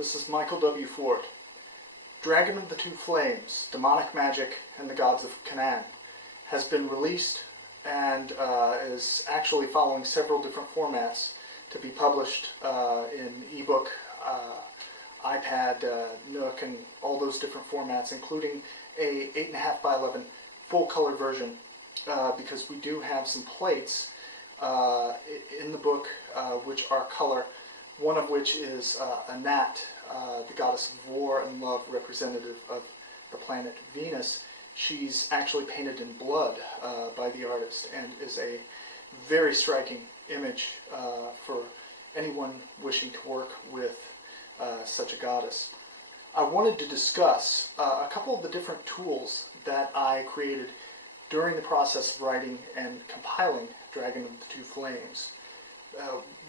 This is Michael W. Ford. Dragon of the Two Flames, Demonic Magic and the Gods of Canaan has been released and is actually following several different formats to be published in ebook, iPad, Nook, and all those different formats, including a 8.5 by 11 full color version, because we do have some plates in the book which are color, one of which is a gnat, the goddess of war and love, representative of the planet Venus. She's actually painted in blood by the artist and is a very striking image for anyone wishing to work with such a goddess. I wanted to discuss a couple of the different tools that I created during the process of writing and compiling Dragon of the Two Flames.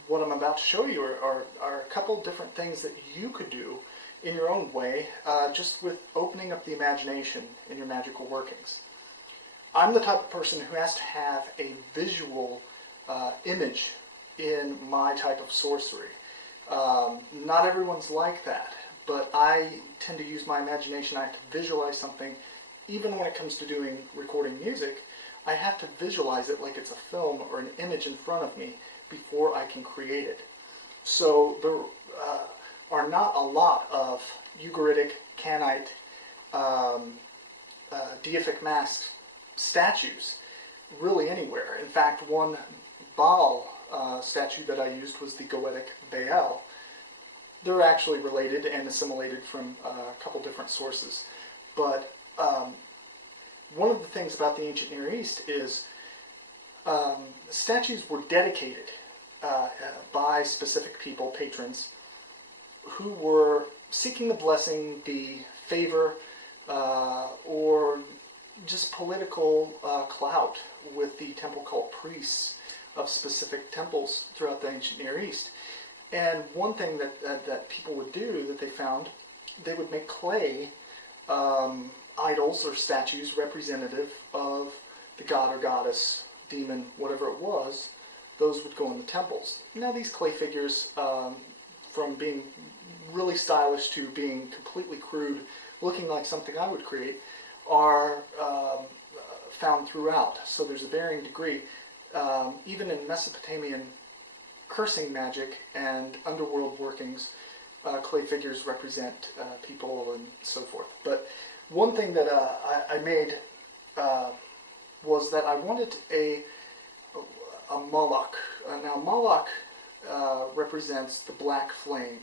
What I'm about to show you are a couple of different things that you could do in your own way, just with opening up the imagination in your magical workings. I'm the type of person who has to have a visual image in my type of sorcery. Not everyone's like that, but I tend to use my imagination. I have to visualize something. Even when it comes to recording music, I have to visualize it like it's a film or an image in front of me before I can create it. So there are not a lot of Ugaritic, Canite, deific mask statues really anywhere. In fact, one Baal statue that I used was the Goetic Baal. They're actually related and assimilated from a couple different sources. But one of the things about the ancient Near East is statues were dedicated by specific people, patrons, who were seeking the blessing, the favor, or just political clout with the temple cult priests of specific temples throughout the ancient Near East. And one thing that people would do that they found, they would make clay idols or statues representative of the god or goddess, demon, whatever it was. Those would go in the temples. Now these clay figures, from being really stylish to being completely crude, looking like something I would create, are found throughout. So there's a varying degree. Even in Mesopotamian cursing magic and underworld workings, clay figures represent people and so forth. But one thing that I made was that I wanted a Molech. Now Molech represents the black flame.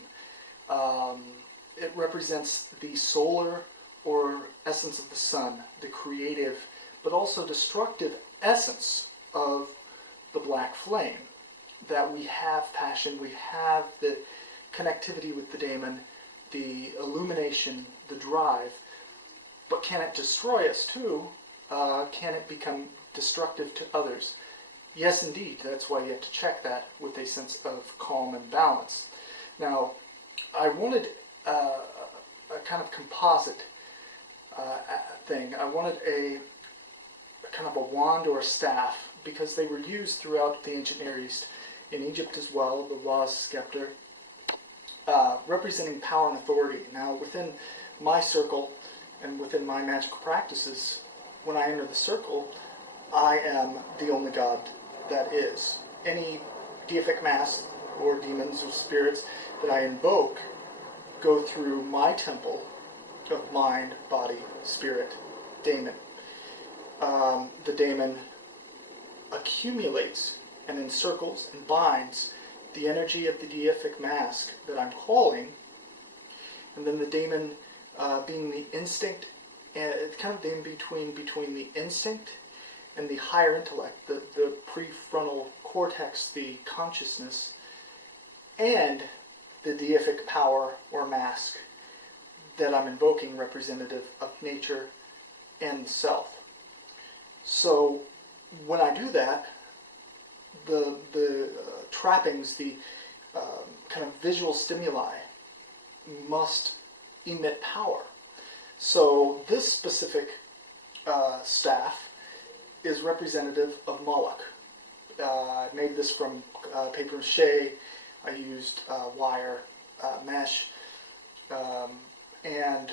It represents the solar or essence of the sun, the creative but also destructive essence of the black flame. That we have passion, we have the connectivity with the daemon, the illumination, the drive, but can it destroy us too? Can it become destructive to others? Yes, indeed. That's why you have to check that with a sense of calm and balance. Now, I wanted a kind of composite thing. I wanted a kind of a wand or a staff, because they were used throughout the ancient Near East, in Egypt as well, the vase scepter, representing power and authority. Now, within my circle and within my magical practices, when I enter the circle, I am the only god that is. Any deific mask or demons or spirits that I invoke go through my temple of mind, body, spirit, daemon. The daemon accumulates and encircles and binds the energy of the deific mask that I'm calling, and then the daemon being the instinct, it's kind of the in-between between the instinct and the higher intellect, the prefrontal cortex, the consciousness, and the deific power or mask that I'm invoking, representative of nature and the self. So when I do that, the trappings, the kind of visual stimuli must emit power. So this specific staff is representative of Molech. I made this from paper mache. I used wire, mesh, And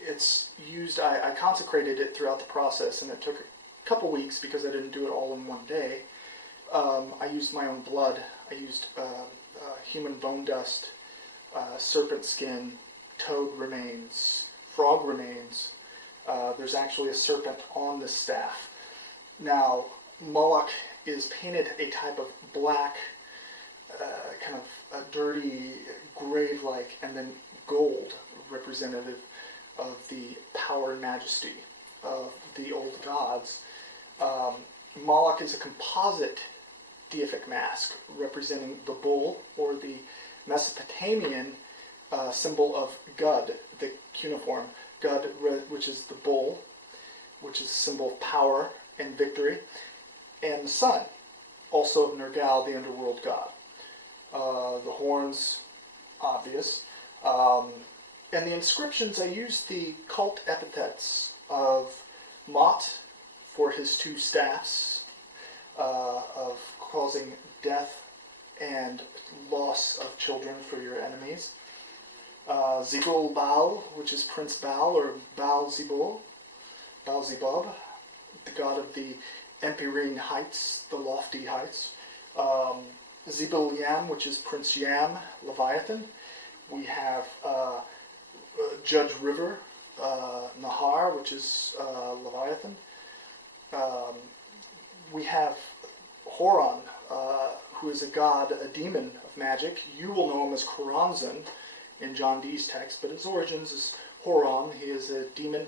it's used, I consecrated it throughout the process, and it took a couple weeks because I didn't do it all in one day. I used my own blood. I used human bone dust, serpent skin, toad remains, frog remains. There's actually a serpent on the staff. Now, Molech is painted a type of black, kind of a dirty, grave-like, and then gold, representative of the power and majesty of the old gods. Molech is a composite deific mask representing the bull, or the Mesopotamian symbol of Gud, the cuneiform. Gud, which is the bull, which is a symbol of power and victory, and the sun, also of Nergal, the underworld god. The horns, obvious. And the inscriptions, I used the cult epithets of Mot for his two staffs, of causing death and loss of children for your enemies. Zebul Baal, which is Prince Baal, or Baal Zebub, the god of the Empyrean heights, the lofty heights. Zebul Yam, which is Prince Yam-Leviathan. We have Judge River, Nahar, which is Leviathan. We have Horon, who is a god, a demon of magic. You will know him as Choronzon in John Dee's text, but his origins is Horon. He is a demon,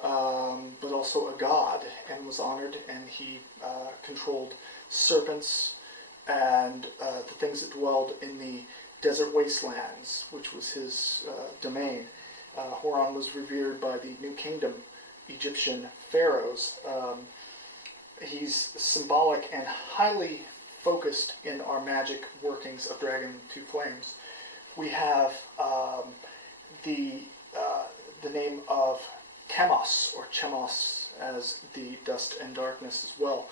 but also a god, and was honored, and he controlled serpents and the things that dwelled in the desert wastelands, which was his domain. Horon was revered by the New Kingdom Egyptian pharaohs. He's symbolic and highly focused in our magic workings of Dragon Two Flames. We have the name of Chemosh, or Chemosh, as the dust and darkness as well.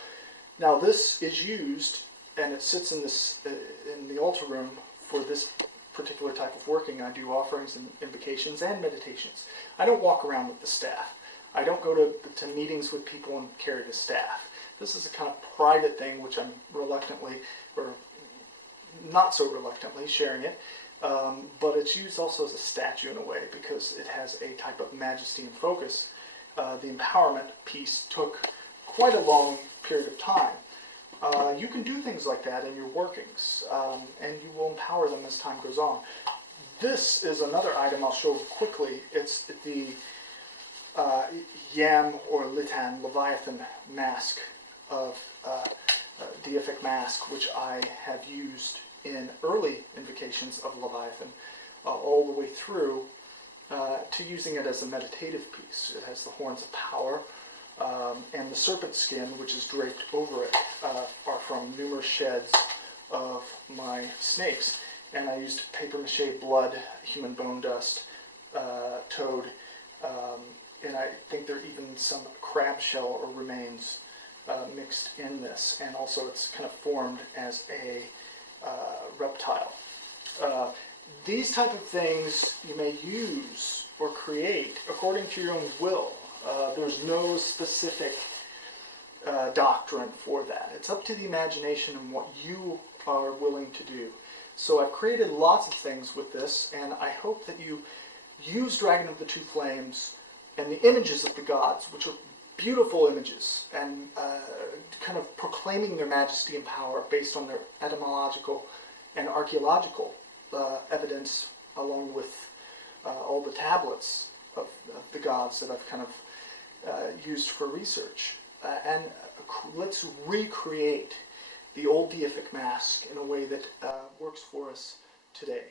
Now this is used, and it sits in this in the altar room for this particular type of working. I do offerings and invocations and meditations. I don't walk around with the staff. I don't go to meetings with people and carry the staff. This is a kind of private thing, which I'm reluctantly, or not so reluctantly, sharing it. But it's used also as a statue in a way, because it has a type of majesty and focus. The empowerment piece took quite a long period of time. You can do things like that in your workings, and you will empower them as time goes on. This is another item I'll show quickly. It's the Yam or Litan, Leviathan mask of deific mask, which I have used in early invocations of Leviathan, all the way through to using it as a meditative piece. It has the horns of power, and the serpent skin, which is draped over it, are from numerous sheds of my snakes. And I used papier-mâché blood, human bone dust, toad, and I think there are even some crab shell or remains mixed in this. And also it's kind of formed as a reptile. These type of things you may use or create according to your own will. There's no specific doctrine for that. It's up to the imagination and what you are willing to do. So I've created lots of things with this, and I hope that you use Dragon of the Two Flames and the images of the gods, which are beautiful images, and kind of proclaiming their majesty and power based on their etymological and archaeological evidence, along with all the tablets of the gods that I've kind of used for research. And let's recreate the old deific mask in a way that works for us today.